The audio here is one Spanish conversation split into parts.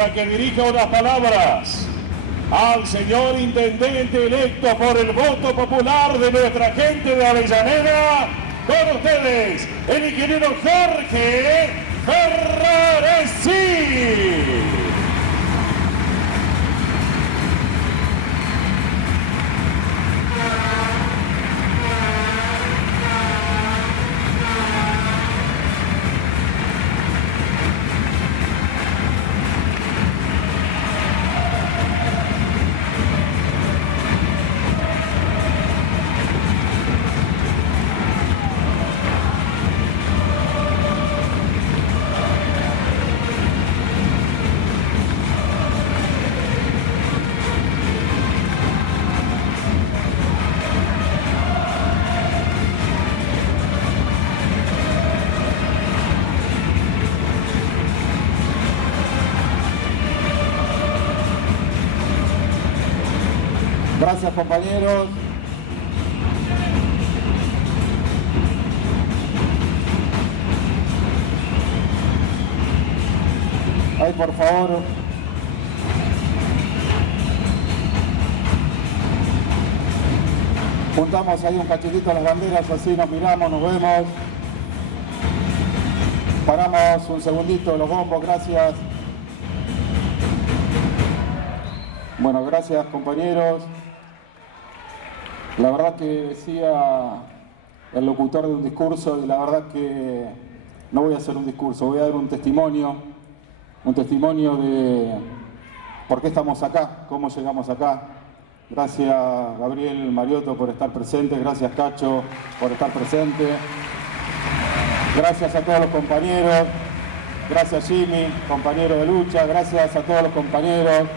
A que dirija unas palabras al señor intendente electo por el voto popular de nuestra gente de Avellaneda. Con ustedes, el ingeniero Jorge Ferraresi. Gracias, compañeros. Ahí, por favor. Juntamos ahí un cachitito las banderas, así nos miramos, nos vemos. Paramos un segundito los bombos, gracias. Bueno, gracias, compañeros. La verdad que decía el locutor de un discurso, y la verdad que no voy a hacer un discurso, voy a dar un testimonio de por qué estamos acá, cómo llegamos acá. Gracias, Gabriel Mariotto, por estar presente, gracias, Cacho, por estar presente. Gracias a todos los compañeros, gracias, Jimmy, compañero de lucha, gracias a todos los compañeros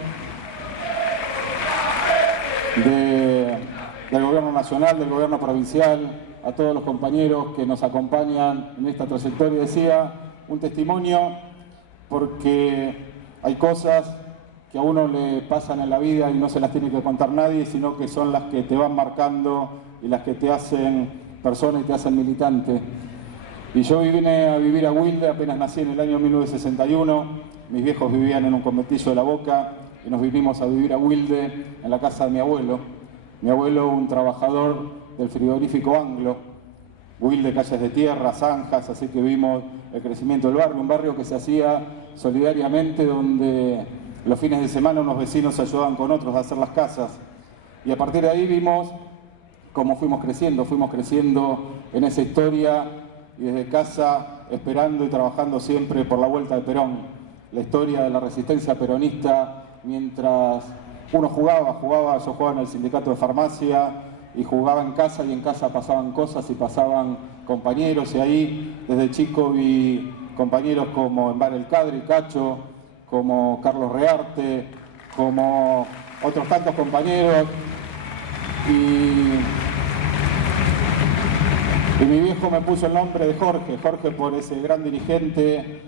del gobierno nacional, del gobierno provincial, a todos los compañeros que nos acompañan en esta trayectoria. Decía, un testimonio porque hay cosas que a uno le pasan en la vida y no se las tiene que contar nadie, sino que son las que te van marcando y las que te hacen persona y te hacen militante. Y yo vine a vivir a Wilde, apenas nací en el año 1961, mis viejos vivían en un conventillo de La Boca y nos vinimos a vivir a Wilde en la casa de mi abuelo. Mi abuelo, un trabajador del frigorífico Anglo. Wilde, calles de tierra, zanjas, así que vimos el crecimiento del barrio, un barrio que se hacía solidariamente, donde los fines de semana unos vecinos se ayudaban con otros a hacer las casas. Y a partir de ahí vimos cómo fuimos creciendo en esa historia y desde casa esperando y trabajando siempre por la vuelta de Perón. La historia de la resistencia peronista mientras uno jugaba, yo jugaba en el sindicato de farmacia y jugaba en casa, y en casa pasaban cosas y pasaban compañeros, y ahí desde chico vi compañeros como Embar El Cadre, Cacho, como Carlos Rearte, como otros tantos compañeros, y mi viejo me puso el nombre de Jorge por ese gran dirigente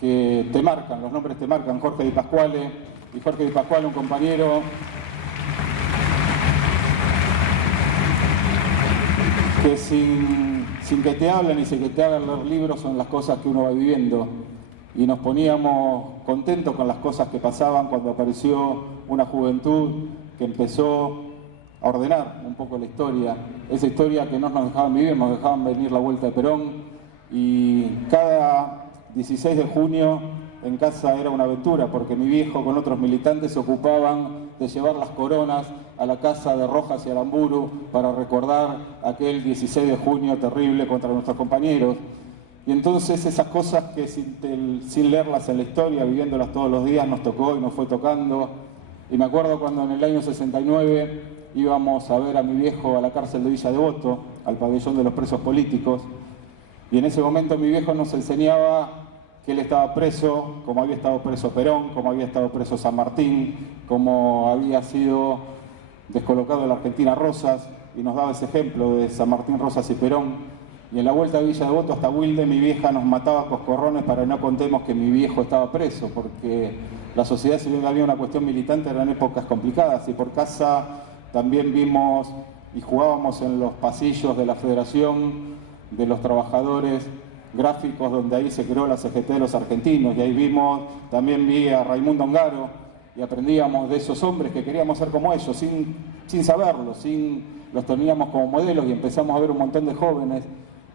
que te marcan, los nombres te marcan, Jorge Di Pasquale. Y Jorge Di Pasquale, un compañero que sin que te hablen y sin que te hagan leer libros son las cosas que uno va viviendo. Y nos poníamos contentos con las cosas que pasaban cuando apareció una juventud que empezó a ordenar un poco la historia. Esa historia que no nos dejaban vivir, nos dejaban venir la vuelta de Perón. Y cada 16 de junio en casa era una aventura, porque mi viejo con otros militantes se ocupaban de llevar las coronas a la casa de Rojas y Aramburu para recordar aquel 16 de junio terrible contra nuestros compañeros. Y entonces esas cosas que sin leerlas en la historia, viviéndolas todos los días, nos tocó y nos fue tocando. Y me acuerdo cuando en el año 69 íbamos a ver a mi viejo a la cárcel de Villa Devoto, al pabellón de los presos políticos, y en ese momento mi viejo nos enseñaba que él estaba preso, como había estado preso Perón, como había estado preso San Martín, como había sido descolocado de la Argentina Rosas, y nos daba ese ejemplo de San Martín, Rosas y Perón. Y en la vuelta de Villa Devoto hasta Wilde, mi vieja nos mataba a coscorrones para que no contemos que mi viejo estaba preso, porque la sociedad, si bien había una cuestión militante, eran épocas complicadas, y por casa también vimos y jugábamos en los pasillos de la Federación de los Trabajadores gráficos donde ahí se creó la CGT de los argentinos, y ahí también vi a Raimundo Ongaro, y aprendíamos de esos hombres que queríamos ser como ellos, sin saberlo, los teníamos como modelos, y empezamos a ver un montón de jóvenes,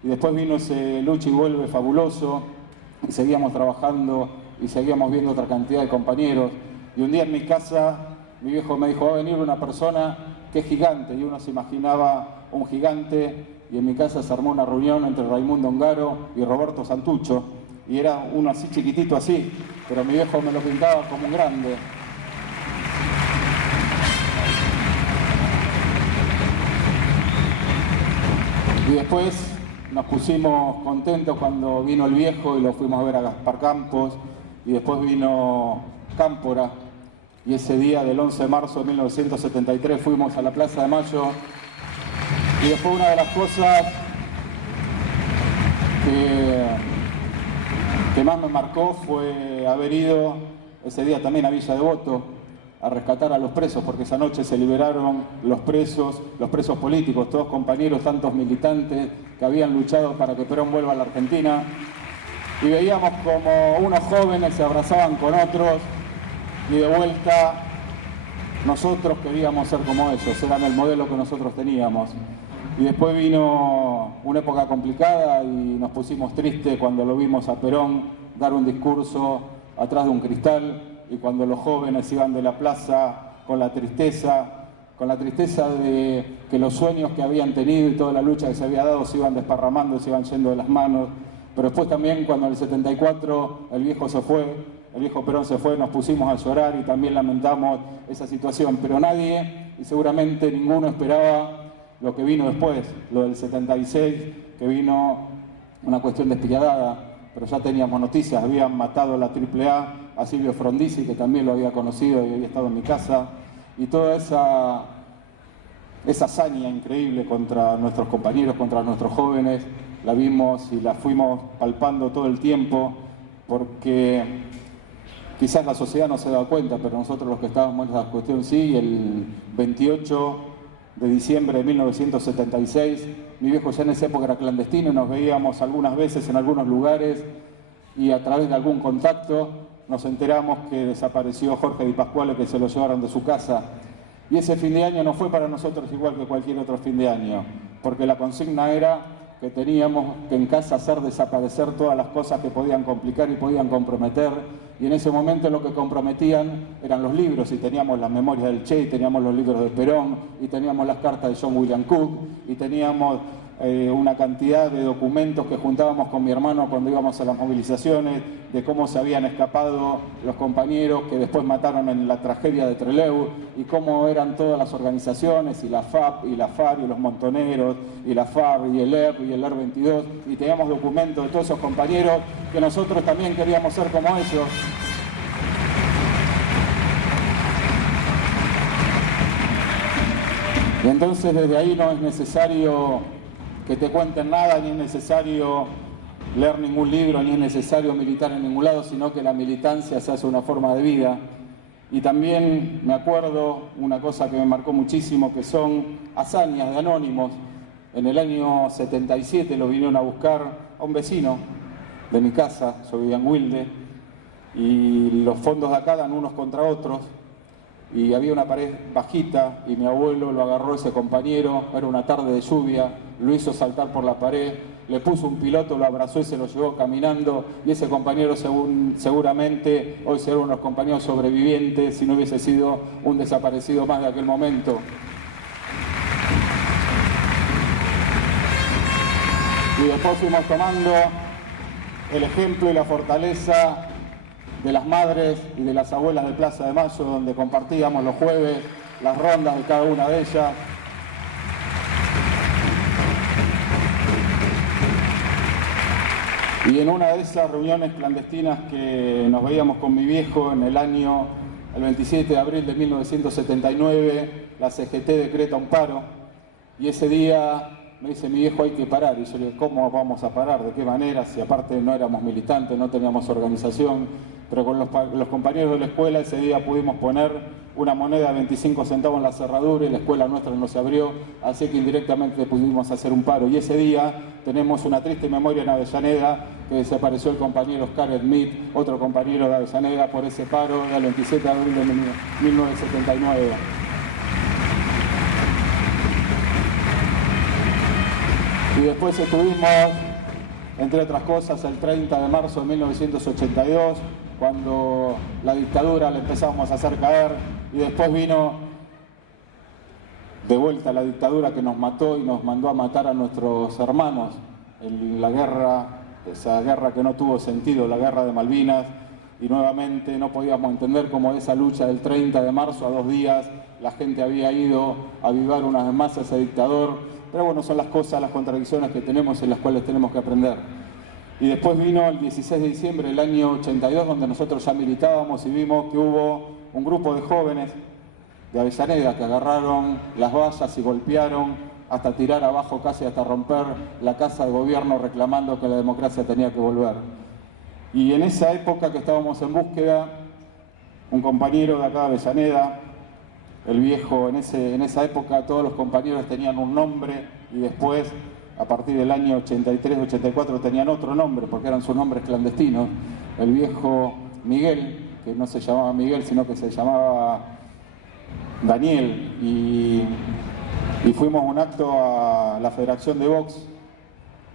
y después vino ese Lucha y Vuelve fabuloso, y seguíamos trabajando, y seguíamos viendo otra cantidad de compañeros, y un día en mi casa, mi viejo me dijo, va a venir una persona que es gigante, y uno se imaginaba un gigante, y en mi casa se armó una reunión entre Raimundo Ongaro y Roberto Santucho, y era uno así chiquitito así, pero mi viejo me lo pintaba como un grande. Y después nos pusimos contentos cuando vino el viejo y lo fuimos a ver a Gaspar Campos, y después vino Cámpora, y ese día del 11 de marzo de 1973 fuimos a la Plaza de Mayo, y después una de las cosas que más me marcó fue haber ido ese día también a Villa Devoto a rescatar a los presos, porque esa noche se liberaron los presos políticos, todos compañeros, tantos militantes que habían luchado para que Perón vuelva a la Argentina, y veíamos como unos jóvenes se abrazaban con otros, y de vuelta nosotros queríamos ser como ellos, eran el modelo que nosotros teníamos. Y después vino una época complicada y nos pusimos tristes cuando lo vimos a Perón dar un discurso atrás de un cristal, y cuando los jóvenes iban de la plaza con la tristeza de que los sueños que habían tenido y toda la lucha que se había dado se iban desparramando, se iban yendo de las manos. Pero después también cuando en el 74 el viejo Perón se fue, nos pusimos a llorar y también lamentamos esa situación, pero nadie, y seguramente ninguno, esperaba lo que vino después, lo del 76, que vino una cuestión despiadada, pero ya teníamos noticias, habían matado la AAA a Silvio Frondizi, que también lo había conocido y había estado en mi casa, y toda esa hazaña increíble contra nuestros compañeros, contra nuestros jóvenes, la vimos y la fuimos palpando todo el tiempo, porque quizás la sociedad no se da cuenta, pero nosotros los que estábamos en esa cuestión sí. Y el 28 de diciembre de 1976, mi viejo ya en esa época era clandestino, y nos veíamos algunas veces en algunos lugares, y a través de algún contacto nos enteramos que desapareció Jorge Di Pasquale, que se lo llevaron de su casa. Y ese fin de año no fue para nosotros igual que cualquier otro fin de año, porque la consigna era que teníamos que en casa hacer desaparecer todas las cosas que podían complicar y podían comprometer, y en ese momento lo que comprometían eran los libros, y teníamos las memorias del Che, y teníamos los libros de Perón, y teníamos las cartas de John William Cook, y teníamos una cantidad de documentos que juntábamos con mi hermano cuando íbamos a las movilizaciones, de cómo se habían escapado los compañeros que después mataron en la tragedia de Trelew, y cómo eran todas las organizaciones, y la FAP, y la FAR, y los montoneros, y la FAR, y el ERP, y el ER 22, y teníamos documentos de todos esos compañeros que nosotros también queríamos ser como ellos. Y entonces desde ahí no es necesario que te cuenten nada, ni es necesario leer ningún libro, ni es necesario militar en ningún lado, sino que la militancia se hace una forma de vida. Y también me acuerdo una cosa que me marcó muchísimo, que son hazañas de anónimos. En el año 77 lo vinieron a buscar a un vecino de mi casa, yo vivía en Wilde, y los fondos de acá dan unos contra otros, y había una pared bajita, y mi abuelo lo agarró ese compañero, era una tarde de lluvia, lo hizo saltar por la pared, le puso un piloto, lo abrazó y se lo llevó caminando, y ese compañero seguramente hoy será uno de los compañeros sobrevivientes si no hubiese sido un desaparecido más de aquel momento. Y después fuimos tomando el ejemplo y la fortaleza de las madres y de las abuelas de Plaza de Mayo, donde compartíamos los jueves las rondas de cada una de ellas. Y en una de esas reuniones clandestinas que nos veíamos con mi viejo en el 27 de abril de 1979, la CGT decreta un paro, y ese día me dice mi viejo, hay que parar. Y yo le digo, ¿cómo vamos a parar? ¿De qué manera? Si aparte no éramos militantes, no teníamos organización. pero con los compañeros de la escuela ese día pudimos poner una moneda de 25 centavos en la cerradura y la escuela nuestra no se abrió, así que indirectamente pudimos hacer un paro. Y ese día tenemos una triste memoria en Avellaneda, que desapareció el compañero Oscar Smith, otro compañero de Avellaneda, por ese paro del 27 de abril de 1979. Y después estuvimos, entre otras cosas, el 30 de marzo de 1982, cuando la dictadura la empezamos a hacer caer, y después vino de vuelta la dictadura que nos mató y nos mandó a matar a nuestros hermanos en la guerra, esa guerra que no tuvo sentido, la guerra de Malvinas, y nuevamente no podíamos entender cómo esa lucha del 30 de marzo a 2 días la gente había ido a avivar una vez más a ese dictador. Pero bueno, son las cosas, las contradicciones que tenemos en las cuales tenemos que aprender. Y después vino el 16 de diciembre del año 82, donde nosotros ya militábamos y vimos que hubo un grupo de jóvenes de Avellaneda que agarraron las vallas y golpearon hasta tirar abajo, casi hasta romper la casa de gobierno, reclamando que la democracia tenía que volver. Y en esa época que estábamos en búsqueda, un compañero de acá de Avellaneda, el viejo, en esa época todos los compañeros tenían un nombre y después, a partir del año 83-84, tenían otro nombre porque eran sus nombres clandestinos. El viejo Miguel, que no se llamaba Miguel, sino que se llamaba Daniel, y fuimos a un acto a la Federación de Box,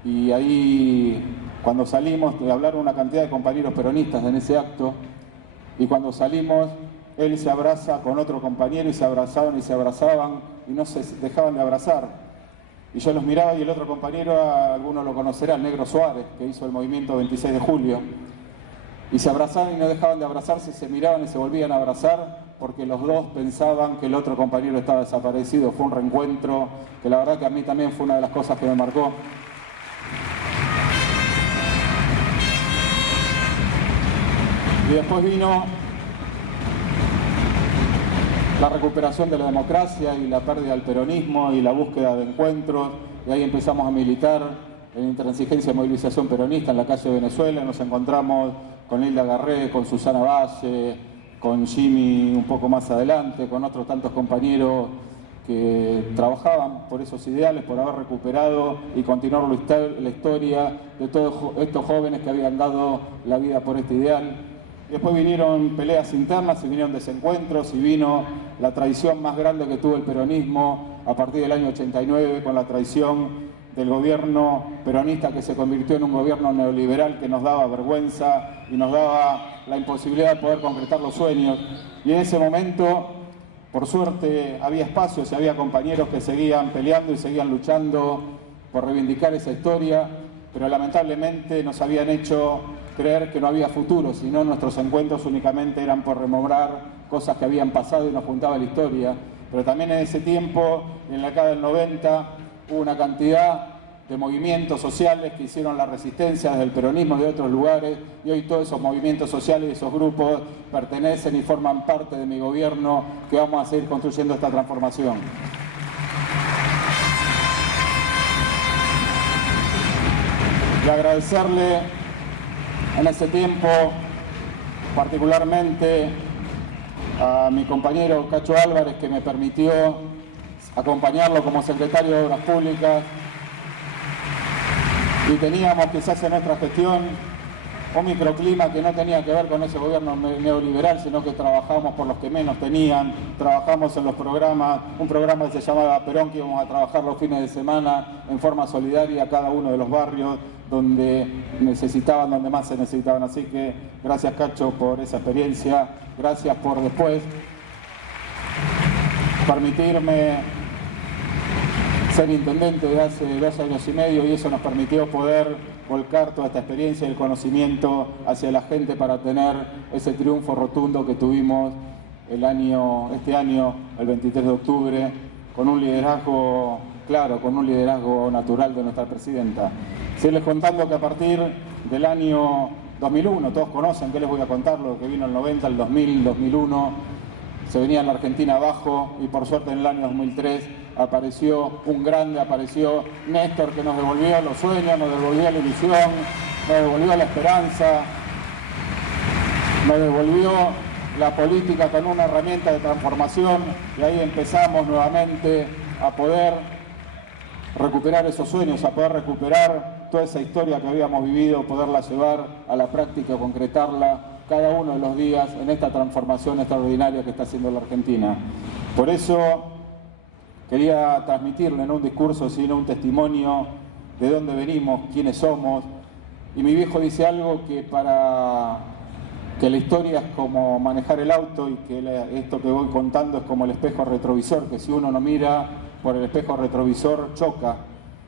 y ahí, cuando salimos, hablaron una cantidad de compañeros peronistas en ese acto, y cuando salimos, él se abraza con otro compañero y se abrazaban y no se dejaban de abrazar. Y yo los miraba y el otro compañero, algunos lo conocerán, Negro Suárez, que hizo el movimiento 26 de julio. Y se abrazaban y no dejaban de abrazarse, se miraban y se volvían a abrazar porque los dos pensaban que el otro compañero estaba desaparecido. Fue un reencuentro que la verdad que a mí también fue una de las cosas que me marcó. Y después vino la recuperación de la democracia y la pérdida del peronismo y la búsqueda de encuentros, y ahí empezamos a militar en intransigencia y movilización peronista en la calle de Venezuela. Nos encontramos con Hilda Garré, con Susana Valle, con Jimmy un poco más adelante, con otros tantos compañeros que trabajaban por esos ideales, por haber recuperado y continuar la historia de todos estos jóvenes que habían dado la vida por este ideal. Después vinieron peleas internas y vinieron desencuentros y vino la traición más grande que tuvo el peronismo a partir del año 89 con la traición del gobierno peronista que se convirtió en un gobierno neoliberal que nos daba vergüenza y nos daba la imposibilidad de poder concretar los sueños. Y en ese momento, por suerte, había espacios y había compañeros que seguían peleando y seguían luchando por reivindicar esa historia, pero lamentablemente nos habían hecho creer que no había futuro, sino nuestros encuentros únicamente eran por rememorar cosas que habían pasado y nos juntaba la historia. Pero también en ese tiempo, en la década del 90, hubo una cantidad de movimientos sociales que hicieron la resistencia desde el peronismo y de otros lugares, y hoy todos esos movimientos sociales y esos grupos pertenecen y forman parte de mi gobierno, que vamos a seguir construyendo esta transformación. Y agradecerle en ese tiempo particularmente a mi compañero Cacho Álvarez, que me permitió acompañarlo como secretario de Obras Públicas, y teníamos quizás en nuestra gestión un microclima que no tenía que ver con ese gobierno neoliberal, sino que trabajamos por los que menos tenían, trabajamos en los programas, un programa que se llamaba Perón, que íbamos a trabajar los fines de semana en forma solidaria a cada uno de los barrios donde necesitaban, donde más se necesitaban. Así que gracias, Cacho, por esa experiencia, gracias por después permitirme ser intendente de hace 2 años y medio, y eso nos permitió poder volcar toda esta experiencia y el conocimiento hacia la gente para tener ese triunfo rotundo que tuvimos este año, el 23 de octubre, con un liderazgo claro, con un liderazgo natural de nuestra presidenta. Seguirles contando que a partir del año 2001, todos conocen, ¿qué les voy a contar? Lo que vino el 90, el 2000, 2001, se venía en la Argentina abajo, y por suerte en el año 2003 apareció un grande, apareció Néstor, que nos devolvió los sueños, nos devolvió la ilusión, nos devolvió la esperanza. nos devolvió la política con una herramienta de transformación y ahí empezamos nuevamente a poder recuperar esos sueños, a poder recuperar toda esa historia que habíamos vivido, poderla llevar a la práctica, concretarla cada uno de los días en esta transformación extraordinaria que está haciendo la Argentina. Por eso quería transmitirle no un discurso, sino un testimonio de dónde venimos, quiénes somos. Y mi viejo dice algo que la historia es como manejar el auto y que esto que voy contando es como el espejo retrovisor, que si uno no mira por el espejo retrovisor choca.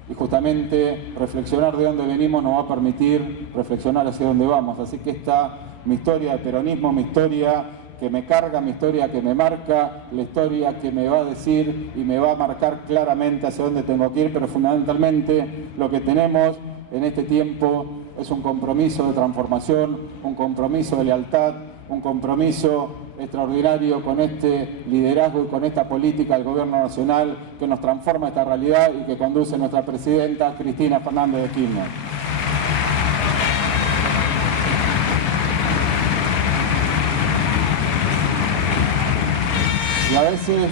Y justamente reflexionar de dónde venimos nos va a permitir reflexionar hacia dónde vamos. Así que esta mi historia de peronismo, mi historia que me carga, mi historia que me marca, la historia que me va a decir y me va a marcar claramente hacia dónde tengo que ir, pero fundamentalmente lo que tenemos en este tiempo es un compromiso de transformación, un compromiso de lealtad, un compromiso extraordinario con este liderazgo y con esta política del Gobierno Nacional que nos transforma esta realidad y que conduce nuestra presidenta Cristina Fernández de Kirchner. Y a veces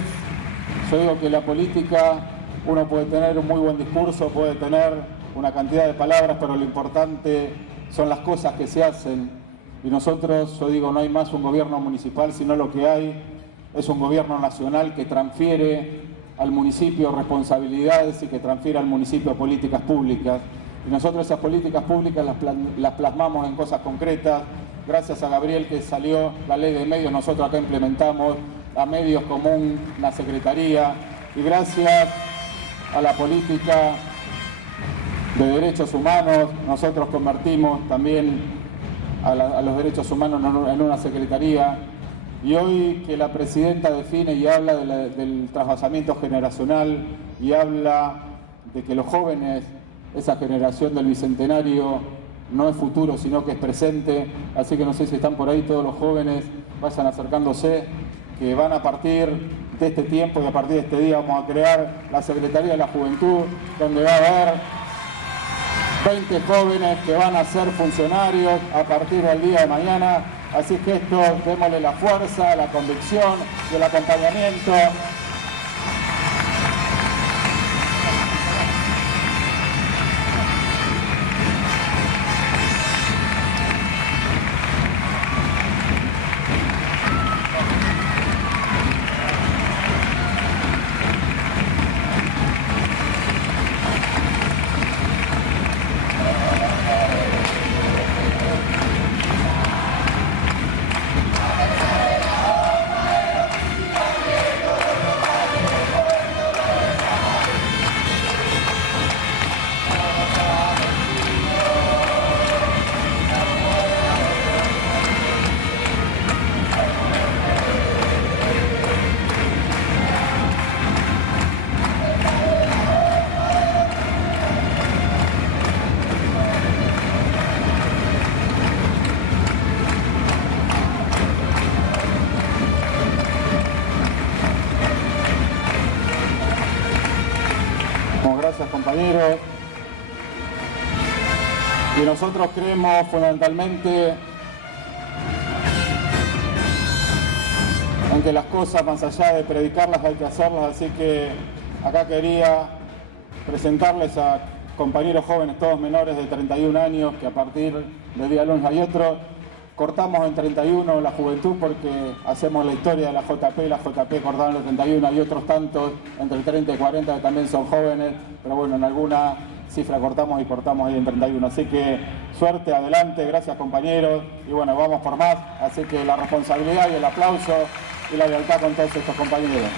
yo digo que la política, uno puede tener un muy buen discurso, puede tener una cantidad de palabras, pero lo importante son las cosas que se hacen. Y nosotros, yo digo, no hay más un gobierno municipal, sino lo que hay es un gobierno nacional que transfiere al municipio responsabilidades y que transfiere al municipio políticas públicas. Y nosotros esas políticas públicas las plasmamos en cosas concretas. Gracias a Gabriel que salió la ley de medios, nosotros acá implementamos a medios como una secretaría, y gracias a la política de derechos humanos nosotros convertimos también a los derechos humanos en una secretaría. Y hoy que la presidenta define y habla del trasvasamiento generacional y habla de que los jóvenes, esa generación del Bicentenario, no es futuro sino que es presente, así que no sé si están por ahí todos los jóvenes, vayan acercándose, que van a partir de este tiempo y a partir de este día vamos a crear la Secretaría de la Juventud, donde va a haber 20 jóvenes que van a ser funcionarios a partir del día de mañana. Así que esto, démosle la fuerza, la convicción y el acompañamiento. Gracias, compañeros. Y nosotros creemos fundamentalmente en que las cosas, más allá de predicarlas, hay que hacerlas. Así que acá quería presentarles a compañeros jóvenes, todos menores de 31 años, que a partir del día lunes hay otro. Cortamos en 31 la juventud porque hacemos la historia de la JP cortaron los 31, hay otros tantos entre 30 y 40 que también son jóvenes, pero bueno, en alguna cifra cortamos ahí en 31. Así que suerte, adelante, gracias compañeros, y bueno, vamos por más. Así que la responsabilidad y el aplauso y la lealtad con todos estos compañeros.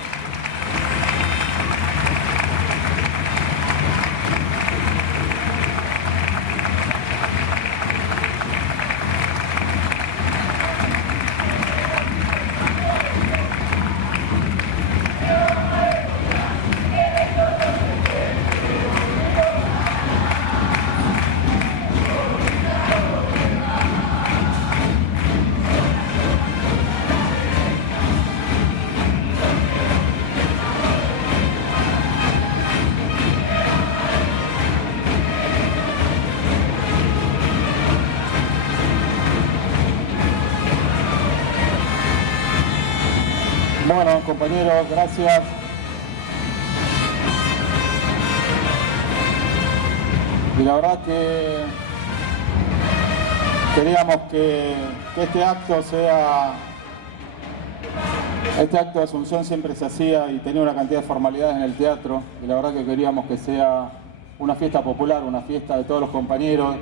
Bueno, compañeros, gracias. Y la verdad que queríamos que este acto sea... Este acto de Asunción siempre se hacía y tenía una cantidad de formalidades en el teatro, y la verdad que queríamos que sea una fiesta popular, una fiesta de todos los compañeros.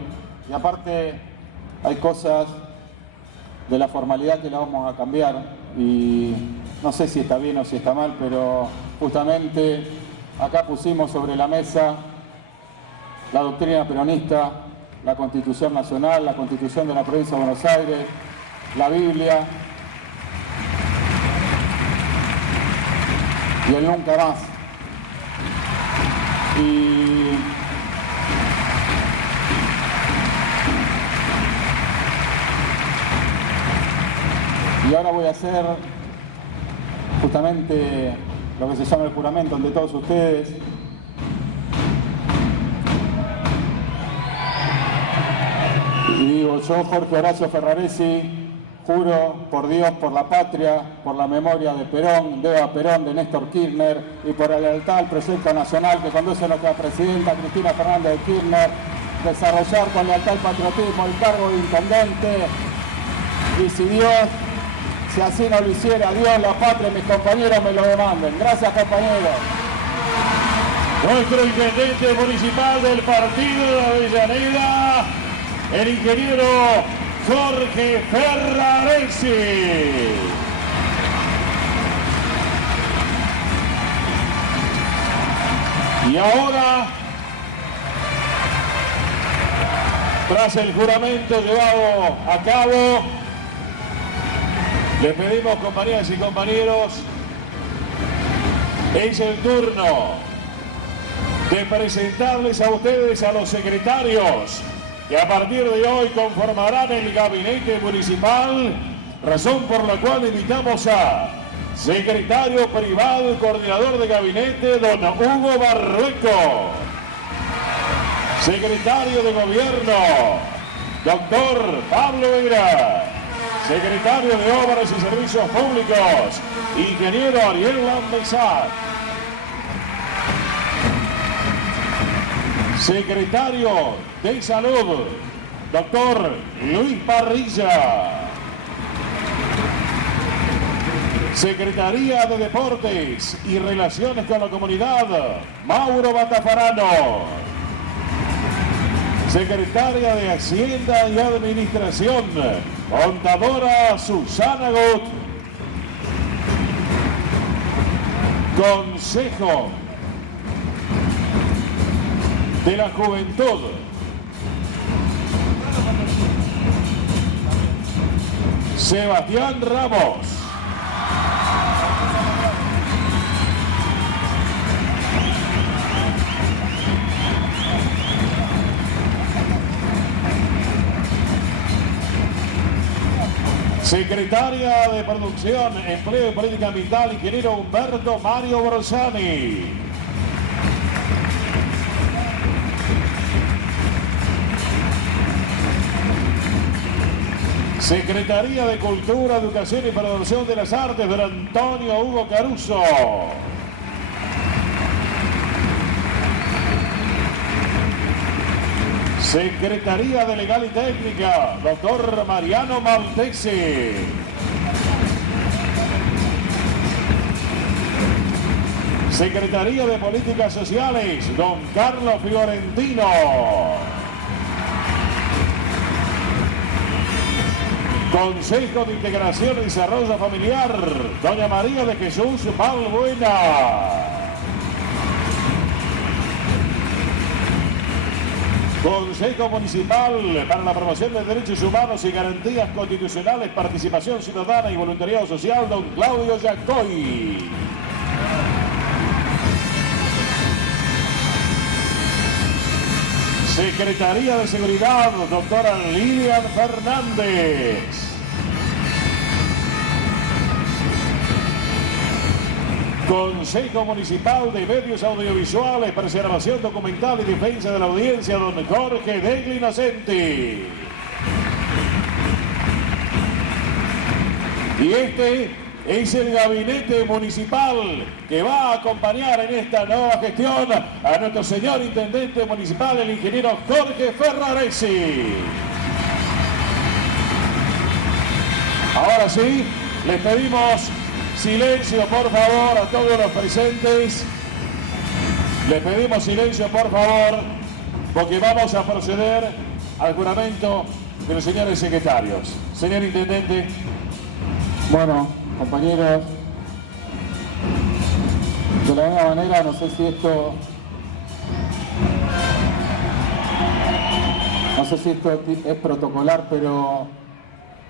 Y aparte hay cosas de la formalidad que la vamos a cambiar, y no sé si está bien o si está mal, pero justamente acá pusimos sobre la mesa la doctrina peronista, la Constitución Nacional, la Constitución de la Provincia de Buenos Aires, la Biblia y el nunca más. Y ahora voy a hacer justamente lo que se llama el juramento ante todos ustedes. Y digo, yo, Jorge Horacio Ferraresi, juro por Dios, por la patria, por la memoria de Perón, de Eva Perón, de Néstor Kirchner, y por la lealtad al proyecto nacional que conduce nuestra presidenta Cristina Fernández de Kirchner, desarrollar con lealtad y patriotismo el cargo de intendente, y si Dios, si así no lo hiciera, Dios, la patria y mis compañeros me lo demanden. Gracias, compañeros. Nuestro intendente municipal del partido de Avellaneda, el ingeniero Jorge Ferraresi. Y ahora, tras el juramento llevado a cabo, les pedimos, compañeras y compañeros, es el turno de presentarles a ustedes a los secretarios que a partir de hoy conformarán el gabinete municipal, razón por la cual invitamos a secretario privado y coordinador de gabinete, don Hugo Barrueco. Secretario de Gobierno, doctor Pablo Vera. Secretario de Obras y Servicios Públicos, ingeniero Ariel Lambezat. Secretario de Salud, doctor Luis Parrilla. Secretaría de Deportes y Relaciones con la Comunidad, Mauro Batafarano. Secretaria de Hacienda y Administración, contadora Susana Gut. Consejo de la Juventud, Sebastián Ramos. Secretaria de Producción, Empleo y Política Ambiental, ingeniero Humberto Mario Borsani. Secretaría de Cultura, Educación y Promoción de las Artes, don Antonio Hugo Caruso. Secretaría de Legal y Técnica, doctor Mariano Maltesi. Secretaría de Políticas Sociales, don Carlos Fiorentino. Consejo de Integración y Desarrollo Familiar, doña María de Jesús Balbuena. Consejo Municipal para la Promoción de Derechos Humanos y Garantías Constitucionales, Participación Ciudadana y Voluntariado Social, don Claudio Yacoy. Secretaría de Seguridad, doctora Lilian Fernández. Consejo Municipal de Medios Audiovisuales, Preservación Documental y Defensa de la Audiencia, don Jorge Degli Innocenti. Y este es el gabinete municipal que va a acompañar en esta nueva gestión a nuestro señor intendente municipal, el ingeniero Jorge Ferraresi. Ahora sí, les pedimos silencio, por favor, a todos los presentes. Les pedimos silencio, por favor, porque vamos a proceder al juramento de los señores secretarios. Señor intendente. Bueno, compañeros, de la misma manera, no sé si esto es protocolar, pero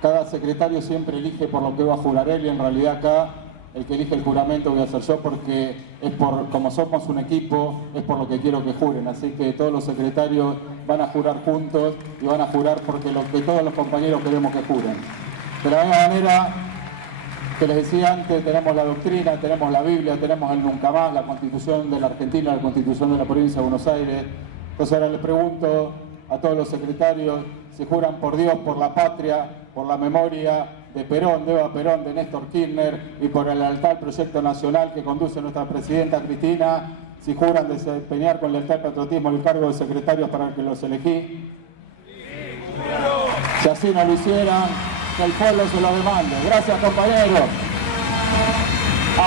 cada secretario siempre elige por lo que va a jurar él, y en realidad acá el que elige el juramento voy a ser yo, porque es como somos un equipo, es por lo que quiero que juren. Así que todos los secretarios van a jurar juntos y van a jurar porque lo que todos los compañeros queremos que juren. De la misma manera que les decía antes, tenemos la doctrina, tenemos la Biblia, tenemos el Nunca Más, la Constitución de la Argentina, la Constitución de la Provincia de Buenos Aires. Entonces ahora les pregunto a todos los secretarios si juran por Dios, por la patria, por la memoria de Perón, de Eva Perón, de Néstor Kirchner y por el lealtad al proyecto nacional que conduce nuestra presidenta Cristina, si juran desempeñar con lealtad y patriotismo el cargo de secretarios para el que los elegí. Si así no lo hicieran, que el pueblo se lo demande. Gracias, compañeros.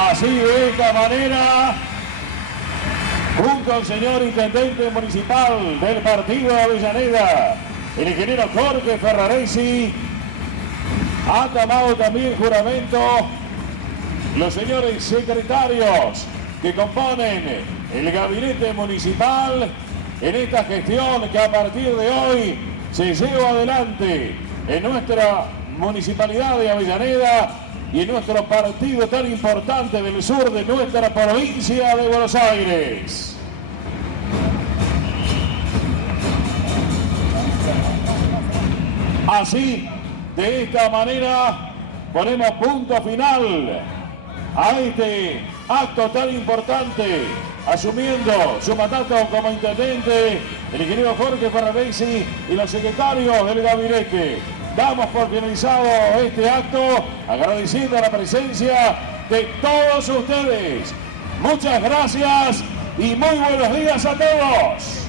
Así de esta manera, junto al señor intendente municipal del partido de Avellaneda, el ingeniero Jorge Ferraresi, ha tomado también juramento los señores secretarios que componen el gabinete municipal en esta gestión que a partir de hoy se lleva adelante en nuestra municipalidad de Avellaneda y en nuestro partido tan importante del sur de nuestra provincia de Buenos Aires. Así, de esta manera, ponemos punto final a este acto tan importante, asumiendo su mandato como intendente, el ingeniero Jorge Ferraresi y los secretarios del gabinete. Damos por finalizado este acto, agradeciendo la presencia de todos ustedes. Muchas gracias y muy buenos días a todos.